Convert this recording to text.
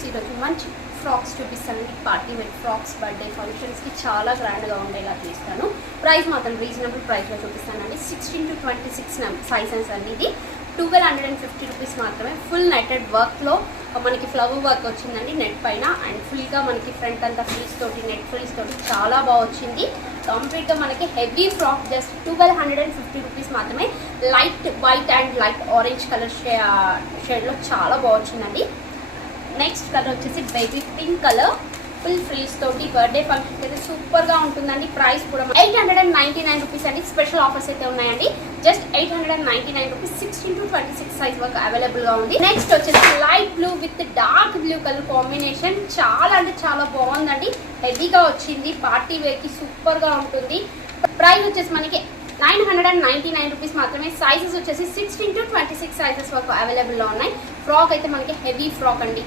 Friends ఈరోజు మంచి frocks చూపిస్తానండి. పార్టీ వేర్ ఫ్రాక్స్ బర్త్డే ఫంక్షన్స్కి చాలా గ్రాండ్గా ఉండేలా తీస్తాను. ప్రైస్ మాత్రం రీజనబుల్ ప్రైస్లో చూపిస్తానండి. 16 to 26 సైజెస్ అండి. ఇది 1250 రూపీస్ మాత్రమే. ఫుల్ నెటెడ్ వర్క్లో మనకి ఫ్లవర్ వర్క్ వచ్చిందండి నెట్ పైన, అండ్ ఫుల్గా మనకి ఫ్రంట్ అంతా ఫ్రిల్స్ తోటి నెట్ ఫ్రిల్స్ తోటి చాలా బాగా వచ్చింది. కంప్లీట్గా మనకి హెవీ ఫ్రాక్ జస్ట్ 1250 రూపీస్ మాత్రమే. Light white and light orange colour షేడ్లో చాలా బాగా వచ్చిందండి. నెక్స్ట్ కలర్ వచ్చేసి baby pink colour, full frees తోటి బర్త్డే ఫంక్షన్కి అయితే సూపర్గా ఉంటుందండి. ప్రైస్ కూడా 899 రూపీస్ అండి. స్పెషల్ ఆఫర్స్ అయితే ఉన్నాయండి. Just 899 rupees. 16 to 26 సైజ్ వరకు అవైలబుల్గా ఉంది. నెక్స్ట్ వచ్చేసి light blue with dark blue colour combination. చాలా అంటే చాలా బాగుందండి. హెవీగా వచ్చింది. పార్టీ వేర్కి సూపర్గా ఉంటుంది. ప్రైస్ వచ్చేసి మనకి 999 రూపీస్ మాత్రమే. సైజెస్ వచ్చేసి 16 to 26 సైజెస్ వరకు అవైలబుల్లో ఉన్నాయి. ఫ్రాక్ అయితే మనకి హెవీ ఫ్రాక్ అండి.